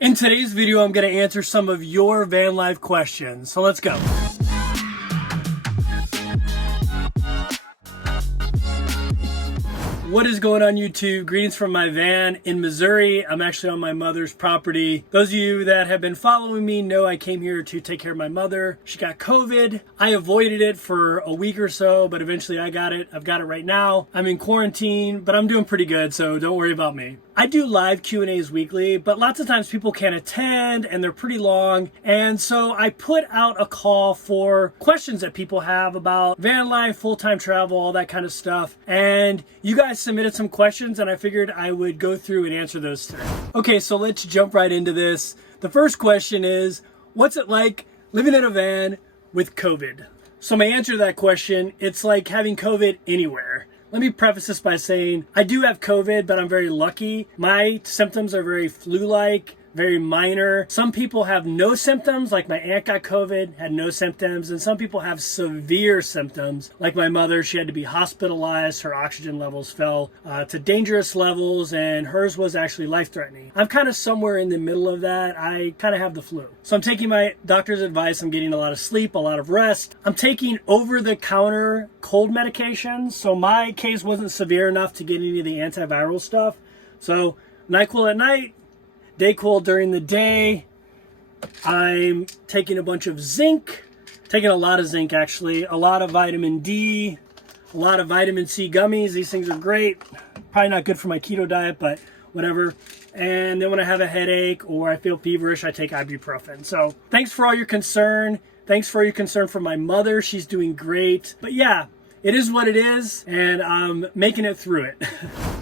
In today's video, I'm going to answer some of your van life questions. So let's go. What is going on, YouTube? Greetings from my van in Missouri. I'm actually on my mother's property. Those of you that have been following me know I came here to take care of my mother. She got COVID. I avoided it for a week or so, but eventually I got it. I've got it right now. I'm in quarantine, but I'm doing pretty good, so don't worry about me. I do live Q&As weekly, but lots of times people can't attend and they're pretty long. And so I put out a call for questions that people have about van life, full-time travel, all that kind of stuff. And you guys submitted some questions and I figured I would go through and answer those today. Okay, so let's jump right into this. The first question is, what's it like living in a van with COVID? So my answer to that question, it's like having COVID anywhere. Let me preface this by saying I do have COVID, but I'm very lucky. My symptoms are very flu-like, very minor. Some people have no symptoms, like my aunt got COVID, had no symptoms, and some people have severe symptoms, like my mother. She had to be hospitalized. Her oxygen levels fell to dangerous levels, and hers was actually life-threatening. I'm kind of somewhere in the middle of that. I kind of have the flu. So I'm taking my doctor's advice. I'm getting a lot of sleep, a lot of rest. I'm taking over-the-counter cold medications, so my case wasn't severe enough to get any of the antiviral stuff. So NyQuil at night, Dayquil during the day. I'm taking a bunch of zinc, taking a lot of zinc actually, a lot of vitamin D, a lot of vitamin C gummies. These things are great. Probably not good for my keto diet, but whatever. And then when I have a headache or I feel feverish, I take ibuprofen. So thanks for all your concern. Thanks for your concern for my mother. She's doing great. But yeah, it is what it is, and I'm making it through it.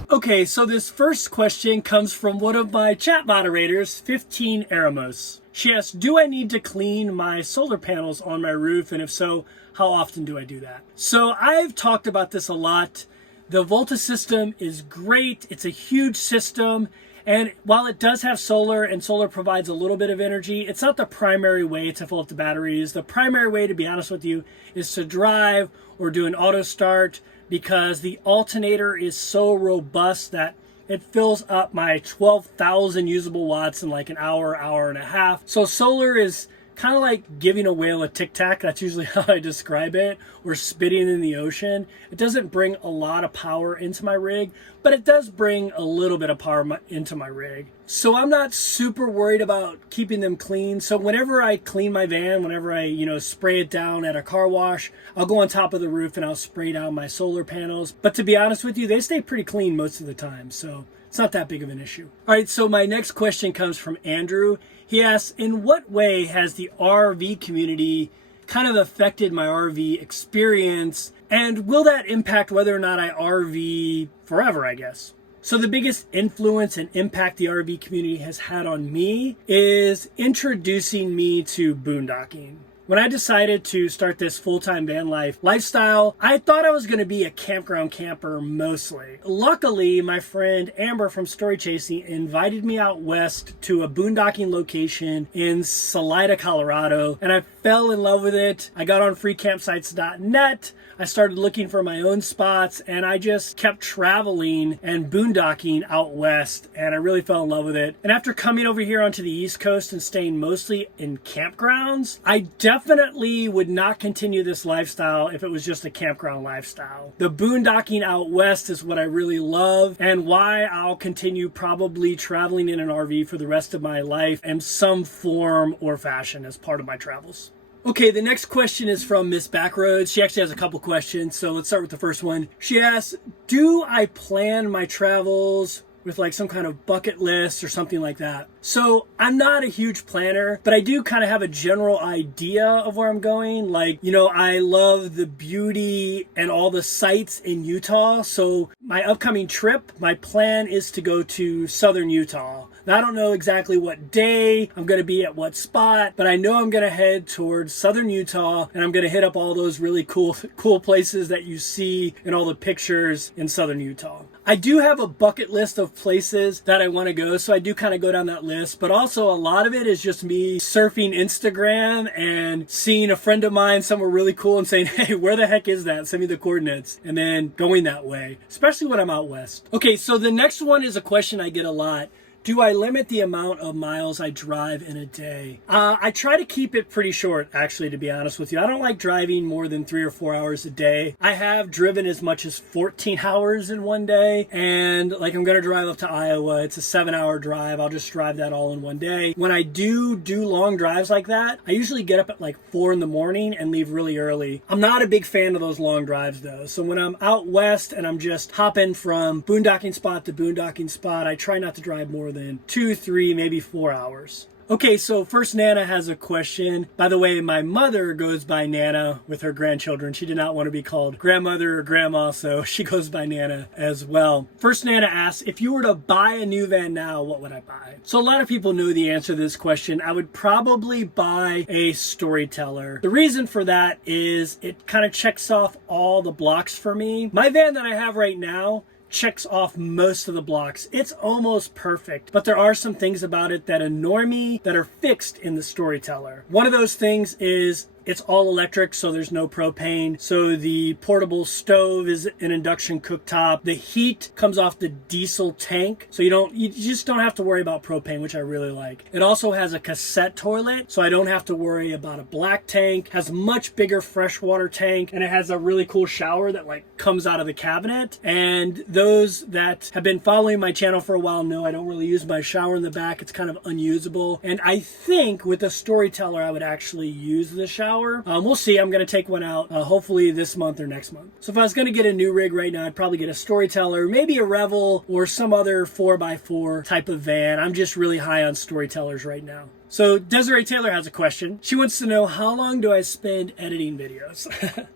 Okay, so this first question comes from one of my chat moderators, 15 Eramos. She asks, do I need to clean my solar panels on my roof? And if so, how often do I do that? So I've talked about this a lot. The Volta system is great. It's a huge system. And while it does have solar and solar provides a little bit of energy, it's not the primary way to fill up the batteries. The primary way, to be honest with you, is to drive or do an auto start, because the alternator is so robust that it fills up my 12,000 usable watts in like an hour, hour and a half. So solar is kind of like giving a whale a tic tac. That's usually how I describe it, or spitting in the ocean. It doesn't bring a lot of power into my rig, but it does bring a little bit of power into my rig. So I'm not super worried about keeping them clean. So whenever I clean my van, whenever I, spray it down at a car wash, I'll go on top of the roof and I'll spray down my solar panels. But to be honest with you, they stay pretty clean most of the time. So it's not that big of an issue. All right, so my next question comes from Andrew. He asks, in what way has the RV community kind of affected my RV experience? And will that impact whether or not I RV forever, I guess? So the biggest influence and impact the RV community has had on me is introducing me to boondocking. When I decided to start this full-time van life lifestyle, I thought I was going to be a campground camper mostly. Luckily, my friend Amber from Story Chasing invited me out west to a boondocking location in Salida, Colorado, and I fell in love with it. I got on freecampsites.net. I started looking for my own spots, and I just kept traveling and boondocking out west, and I really fell in love with it. And after coming over here onto the East Coast and staying mostly in campgrounds, I definitely would not continue this lifestyle if it was just a campground lifestyle. The boondocking out west is what I really love, and why I'll continue probably traveling in an RV for the rest of my life in some form or fashion as part of my travels. Okay, the next question is from Miss Backroads. She actually has a couple questions, so let's start with the first one. She asks, do I plan my travels with like some kind of bucket list or something like that? So I'm not a huge planner, but I do kind of have a general idea of where I'm going. Like, I love the beauty and all the sights in Utah. So my upcoming trip, my plan is to go to southern Utah. Now, I don't know exactly what day I'm going to be at what spot, but I know I'm going to head towards southern Utah, and I'm going to hit up all those really cool places that you see in all the pictures in southern Utah. I do have a bucket list of places that I want to go, so I do kind of go down that list, but also a lot of it is just me surfing Instagram and seeing a friend of mine somewhere really cool and saying, hey, where the heck is that? Send me the coordinates, and then going that way, especially when I'm out west. Okay, so the next one is a question I get a lot. Do I limit the amount of miles I drive in a day? I try to keep it pretty short, actually, to be honest with you. I don't like driving more than 3 or 4 hours a day. I have driven as much as 14 hours in one day, and like I'm going to drive up to Iowa. It's a 7-hour drive. I'll just drive that all in one day. When I do long drives like that, I usually get up at like 4 in the morning and leave really early. I'm not a big fan of those long drives though. So when I'm out west and I'm just hopping from boondocking spot to boondocking spot, I try not to drive more than 2, 3, maybe 4 hours. Okay, so first Nana has a question. By the way, my mother goes by Nana with her grandchildren. She did not want to be called grandmother or grandma, so she goes by Nana as well. First Nana asks, if you were to buy a new van now, what would I buy? So a lot of people know the answer to this question. I would probably buy a Storyteller. The reason for that is it kind of checks off all the blocks for me. My van that I have right now checks off most of the blocks. It's almost perfect, but there are some things about it that annoy me that are fixed in the Storyteller. One of those things is it's all electric, so there's no propane. So the portable stove is an induction cooktop. The heat comes off the diesel tank, so you just don't have to worry about propane, which I really like. It also has a cassette toilet, so I don't have to worry about a black tank. It has a much bigger freshwater tank, and it has a really cool shower that like comes out of the cabinet. And those that have been following my channel for a while know I don't really use my shower in the back. It's kind of unusable. And I think with the Storyteller, I would actually use the shower. We'll see. I'm going to take one out hopefully this month or next month. So if I was going to get a new rig right now, I'd probably get a Storyteller, maybe a Revel or some other 4x4 type of van. I'm just really high on Storytellers right now. So Desiree Taylor has a question. She wants to know, how long do I spend editing videos?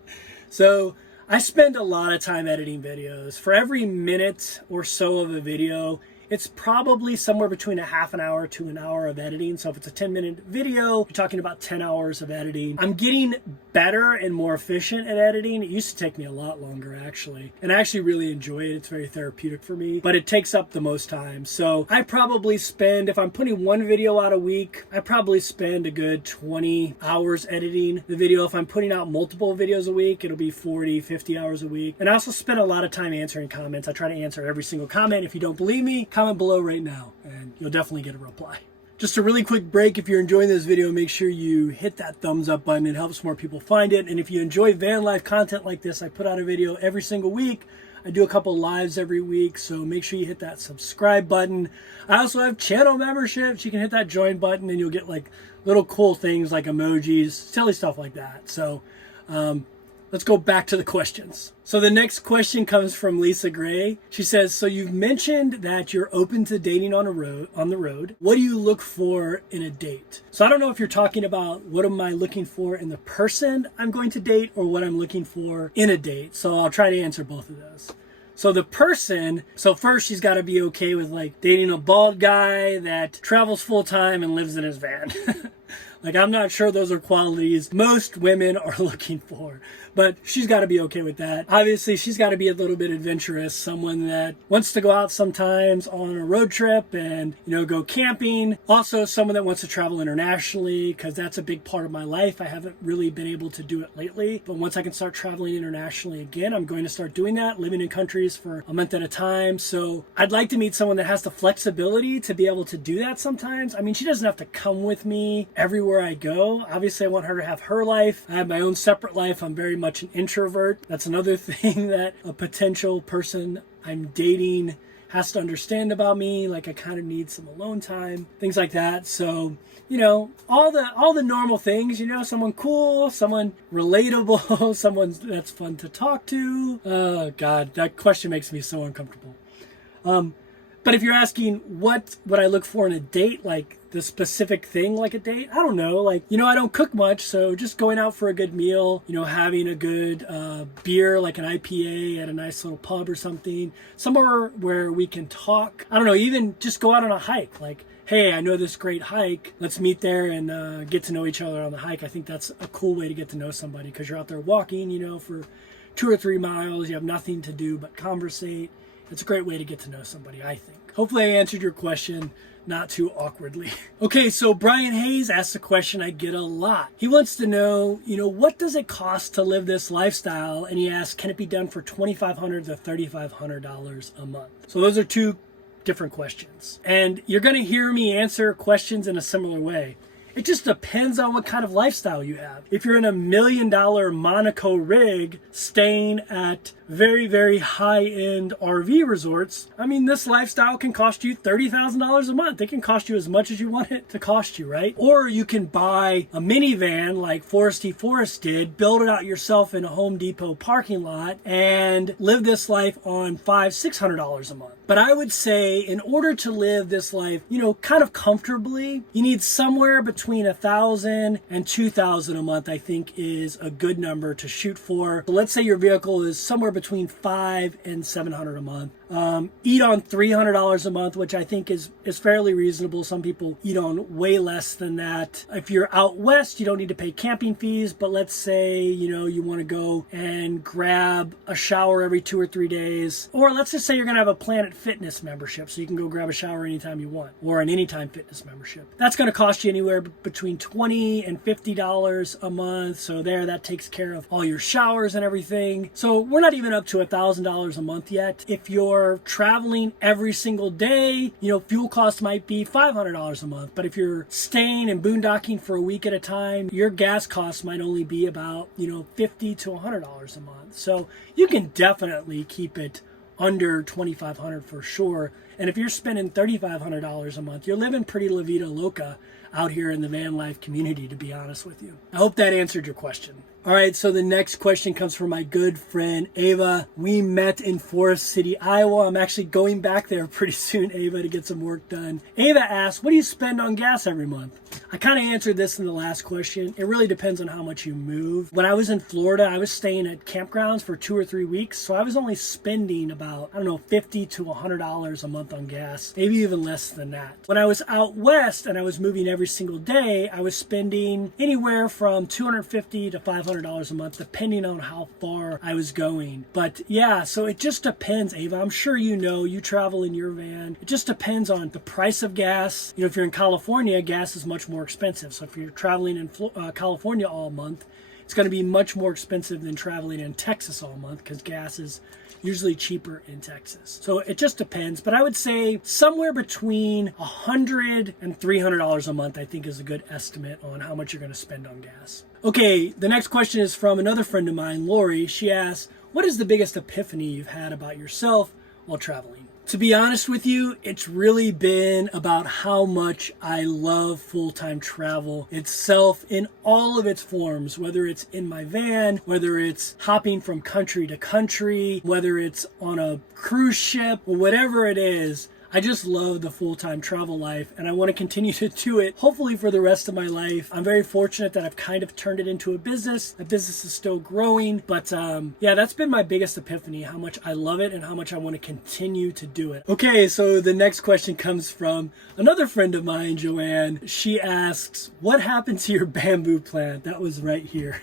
So I spend a lot of time editing videos. For every minute or so of a video, it's probably somewhere between a half an hour to an hour of editing. So if it's a 10-minute video, you're talking about 10 hours of editing. I'm getting better and more efficient at editing. It used to take me a lot longer, actually. And I actually really enjoy it. It's very therapeutic for me, but it takes up the most time. So I probably spend, if I'm putting one video out a week, I probably spend a good 20 hours editing the video. If I'm putting out multiple videos a week, it'll be 40, 50 hours a week. And I also spend a lot of time answering comments. I try to answer every single comment. If you don't believe me, comment below right now and you'll definitely get a reply. Just a really quick break. If you're enjoying this video, make sure you hit that thumbs up button. It helps more people find it. And if you enjoy van life content like this, I put out a video every single week. I do a couple lives every week, so make sure you hit that subscribe button. I also have channel memberships. You can hit that join button and you'll get like little cool things like emojis, silly stuff like that. So let's go back to the questions. So the next question comes from Lisa Gray. She says, so you've mentioned that you're open to dating on the road. What do you look for in a date? So I don't know if you're talking about what am I looking for in the person I'm going to date or what I'm looking for in a date. So I'll try to answer both of those. So the person, so first she's got to be okay with like dating a bald guy that travels full time and lives in his van. Like, I'm not sure those are qualities most women are looking for, but she's got to be okay with that. Obviously, she's got to be a little bit adventurous, someone that wants to go out sometimes on a road trip and, you know, go camping. Also, someone that wants to travel internationally, because that's a big part of my life. I haven't really been able to do it lately, but once I can start traveling internationally again, I'm going to start doing that, living in countries for a month at a time. So I'd like to meet someone that has the flexibility to be able to do that sometimes. I mean, she doesn't have to come with me everywhere I go. Obviously, I want her to have her life. I have my own separate life. I'm very much an introvert. That's another thing that a potential person I'm dating has to understand about me. Like, I kind of need some alone time, things like that. So, you know, all the normal things, you know, someone cool, someone relatable, someone that's fun to talk to. Oh God, that question makes me so uncomfortable. But if you're asking what would I look for in a date, like the specific thing like a date, I don't know. Like, you know, I don't cook much, so just going out for a good meal, you know, having a good beer, like an IPA at a nice little pub or something, somewhere where we can talk. I don't know, even just go out on a hike. Like, hey, I know this great hike. Let's meet there and get to know each other on the hike. I think that's a cool way to get to know somebody because you're out there walking, you know, for 2 or 3 miles. You have nothing to do but conversate. It's a great way to get to know somebody, I think. Hopefully I answered your question not too awkwardly. Okay, so Brian Hayes asked a question I get a lot. He wants to know, you know, what does it cost to live this lifestyle? And he asks, can it be done for $2,500 to $3,500 a month? So those are two different questions. And you're going to hear me answer questions in a similar way. It just depends on what kind of lifestyle you have. If you're in a $1 million Monaco rig staying at very, very high-end RV resorts, I mean, this lifestyle can cost you $30,000 a month. It can cost you as much as you want it to cost you, right? Or you can buy a minivan like Foresty Forest did, build it out yourself in a Home Depot parking lot, and live this life on $500-$600 a month. But I would say in order to live this life, kind of comfortably, you need somewhere between $1,000 and $2,000 a month, I think is a good number to shoot for. So let's say your vehicle is somewhere between $500 and $700 a month. Eat on $300 a month, which I think is fairly reasonable. Some people eat on way less than that. If you're out west, you don't need to pay camping fees, but let's say, you want to go and grab a shower every 2 or 3 days, or let's just say you're going to have a Planet Fitness membership, so you can go grab a shower anytime you want, or an Anytime Fitness membership. That's going to cost you anywhere between $20 and $50 a month, so that takes care of all your showers and everything. So we're not even up to $1,000 a month yet. If you're traveling every single day, fuel costs might be $500 a month. But if you're staying and boondocking for a week at a time, your gas costs might only be about, $50 to $100 a month. So you can definitely keep it under $2,500 for sure. And if you're spending $3,500 a month, you're living pretty La Vida Loca out here in the van life community, to be honest with you. I hope that answered your question. All right, so the next question comes from my good friend, Ava. We met in Forest City, Iowa. I'm actually going back there pretty soon, Ava, to get some work done. Ava asked, what do you spend on gas every month? I kind of answered this in the last question. It really depends on how much you move. When I was in Florida, I was staying at campgrounds for 2 or 3 weeks, so I was only spending about, $50 to $100 a month on gas, maybe even less than that. When I was out west and I was moving every single day, I was spending anywhere from $250 to $500 a month, depending on how far I was going. But yeah, so it just depends, Ava. I'm sure you travel in your van. It just depends on the price of gas. If you're in California, gas is much more expensive. So if you're traveling in California all month, it's going to be much more expensive than traveling in Texas all month, because gas is usually cheaper in Texas. So it just depends. But I would say somewhere between $100 and $300 a month, I think, is a good estimate on how much you're going to spend on gas. Okay, the next question is from another friend of mine, Lori. She asks, what is the biggest epiphany you've had about yourself while traveling? To be honest with you, it's really been about how much I love full-time travel itself in all of its forms, whether it's in my van, whether it's hopping from country to country, whether it's on a cruise ship, or whatever it is. I just love the full-time travel life, and I want to continue to do it, hopefully for the rest of my life. I'm very fortunate that I've kind of turned it into a business. The business is still growing, but yeah, that's been my biggest epiphany, how much I love it and how much I want to continue to do it. Okay, so the next question comes from another friend of mine, Joanne. She asks, what happened to your bamboo plant? That was right here.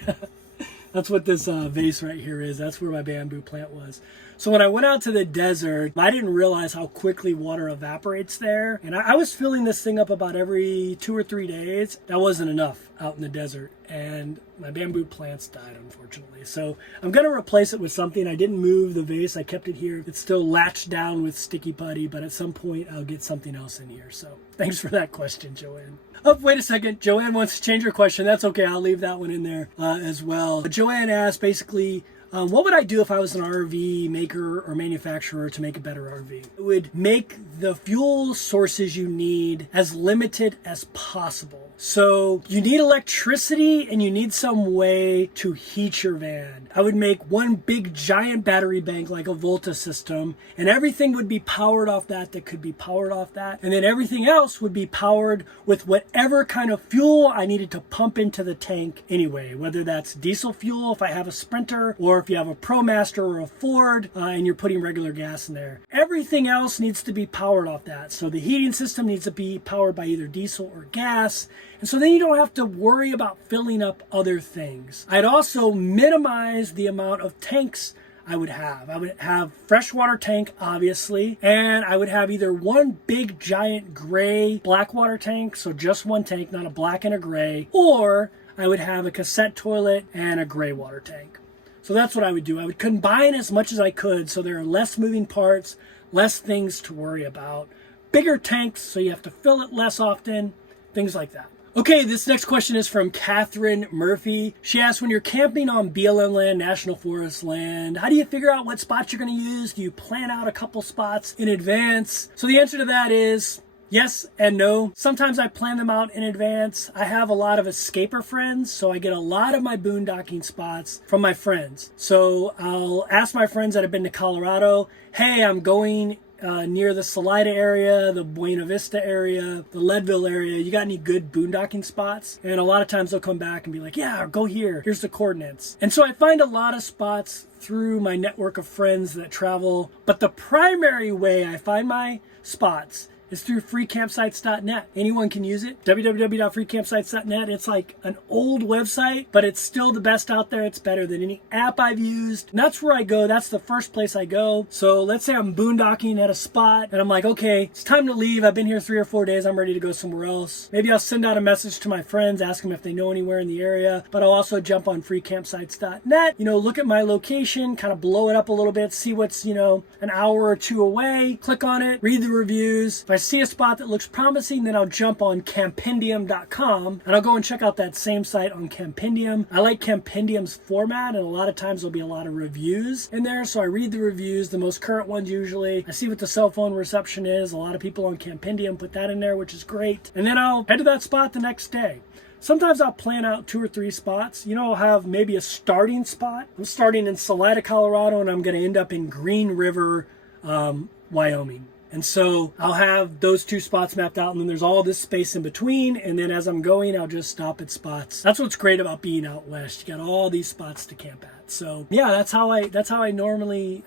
That's what this vase right here is. That's where my bamboo plant was. So when I went out to the desert, I didn't realize how quickly water evaporates there. And I was filling this thing up about every 2 or 3 days. That wasn't enough out in the desert. And my bamboo plants died, unfortunately. So I'm going to replace it with something. I didn't move the vase. I kept it here. It's still latched down with sticky putty, but at some point I'll get something else in here. So thanks for that question, Joanne. Oh, wait a second. Joanne wants to change her question. That's okay. I'll leave that one in there as well. Joanne asked basically, what would I do if I was an RV maker or manufacturer to make a better RV? It would make the fuel sources you need as limited as possible. So you need electricity and you need some way to heat your van. I would make one big giant battery bank like a Volta system, and everything would be powered off that could be powered off that. And then everything else would be powered with whatever kind of fuel I needed to pump into the tank anyway, whether that's diesel fuel if I have a Sprinter, or if you have a ProMaster or a Ford and you're putting regular gas in there. Everything else needs to be powered off that. So the heating system needs to be powered by either diesel or gas. And so then you don't have to worry about filling up other things. I'd also minimize the amount of tanks I would have. I would have freshwater tank, obviously, and I would have either one big giant gray black water tank, so just one tank, not a black and a gray, or I would have a cassette toilet and a gray water tank. So that's what I would do. I would combine as much as I could so there are less moving parts, less things to worry about. bigger tanks, so you have to fill it less often, things like that. Okay, this next question is from Catherine Murphy. She asks, when you're camping on BLM land, National Forest land, how do you figure out what spots you're going to use? Do you plan out a couple spots in advance? So the answer to that is yes and no. Sometimes I plan them out in advance. I have a lot of escaper friends, so I get a lot of my boondocking spots from my friends. So I'll ask my friends that have been to Colorado, hey, I'm going near the Salida area, the Buena Vista area, the Leadville area. You got any good boondocking spots? And a lot of times they'll come back and be like, yeah, go here. Here's the coordinates. And so I find a lot of spots through my network of friends that travel. But the primary way I find my spots is through freecampsites.net. Anyone can use it. www.freecampsites.net. It's like an old website, but it's still the best out there. It's better than any app I've used. And that's where I go. That's the first place I go. So let's say I'm boondocking at a spot and I'm like, okay, it's time to leave. I've been here 3 or 4 days. I'm ready to go somewhere else. Maybe I'll send out a message to my friends, ask them if they know anywhere in the area, but I'll also jump on freecampsites.net, look at my location, kind of blow it up a little bit, see what's, an hour or two away, click on it, read the reviews. If I see a spot that looks promising, then I'll jump on campendium.com and I'll go and check out that same site on Campendium. I like Campendium's format, and a lot of times there'll be a lot of reviews in there. So I read the reviews, the most current ones usually. I see what the cell phone reception is. A lot of people on Campendium put that in there, which is great. And then I'll head to that spot the next day. Sometimes I'll plan out 2 or 3 spots. I'll have maybe a starting spot. I'm starting in Salida, Colorado, and I'm going to end up in Green River, Wyoming. And so I'll have those 2 spots mapped out, and then there's all this space in between. And then as I'm going, I'll just stop at spots. That's what's great about being out west. You got all these spots to camp at. So yeah, that's how I normally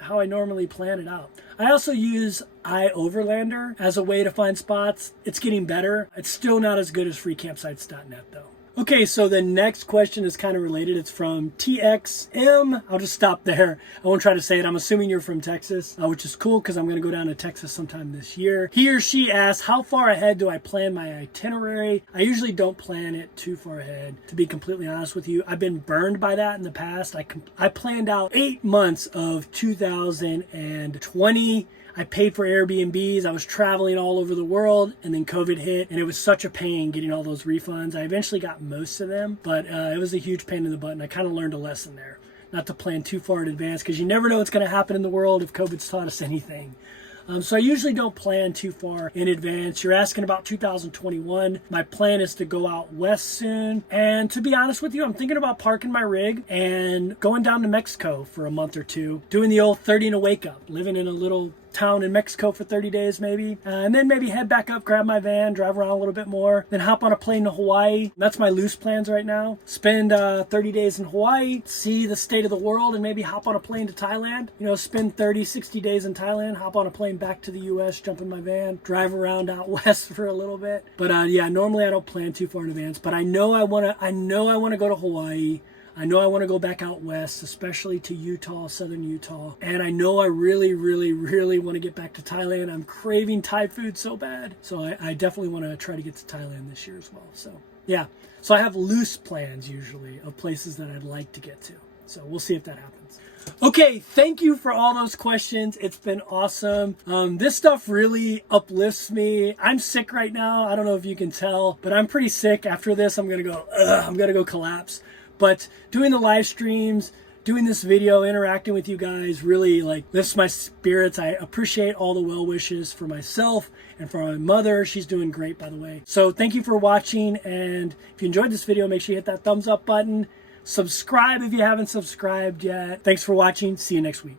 plan it out. I also use iOverlander as a way to find spots. It's getting better. It's still not as good as freecampsites.net though. Okay, so the next question is kind of related. It's from TXM. I'll just stop there. I won't try to say it. I'm assuming you're from Texas, which is cool because I'm going to go down to Texas sometime this year. He or she asks, how far ahead do I plan my itinerary? I usually don't plan it too far ahead, to be completely honest with you. I've been burned by that in the past. I planned out 8 months of 2020. I paid for Airbnbs. I was traveling all over the world, and then COVID hit, and it was such a pain getting all those refunds. I eventually got most of them, but it was a huge pain in the butt, and I kind of learned a lesson there, not to plan too far in advance, because you never know what's going to happen in the world if COVID's taught us anything. So I usually don't plan too far in advance. You're asking about 2021. My plan is to go out west soon. And to be honest with you, I'm thinking about parking my rig and going down to Mexico for a month or 2, doing the old 30 and a wake up, living in a little town in Mexico for 30 days maybe, and then maybe head back up, grab my van, drive around a little bit more, then hop on a plane to Hawaii. That's my loose plans right now. Spend 30 days in Hawaii, see the state of the world, and maybe hop on a plane to Thailand. Spend 30, 60 days in Thailand, hop on a plane back to the US, jump in my van, drive around out west for a little bit. But yeah, normally I don't plan too far in advance, but I know I want to go to Hawaii. I know I want to go back out west, especially to Utah, southern Utah. And I know I really, really, really want to get back to Thailand. I'm craving Thai food so bad. So I definitely want to try to get to Thailand this year as well. So yeah, so I have loose plans usually of places that I'd like to get to. So we'll see if that happens. Okay, thank you for all those questions. It's been awesome. This stuff really uplifts me. I'm sick right now. I don't know if you can tell, but I'm pretty sick. After this, I'm going to go collapse. But doing the live streams, doing this video, interacting with you guys really lifts my spirits. I appreciate all the well wishes for myself and for my mother. She's doing great, by the way. So thank you for watching. And if you enjoyed this video, make sure you hit that thumbs up button. Subscribe if you haven't subscribed yet. Thanks for watching. See you next week.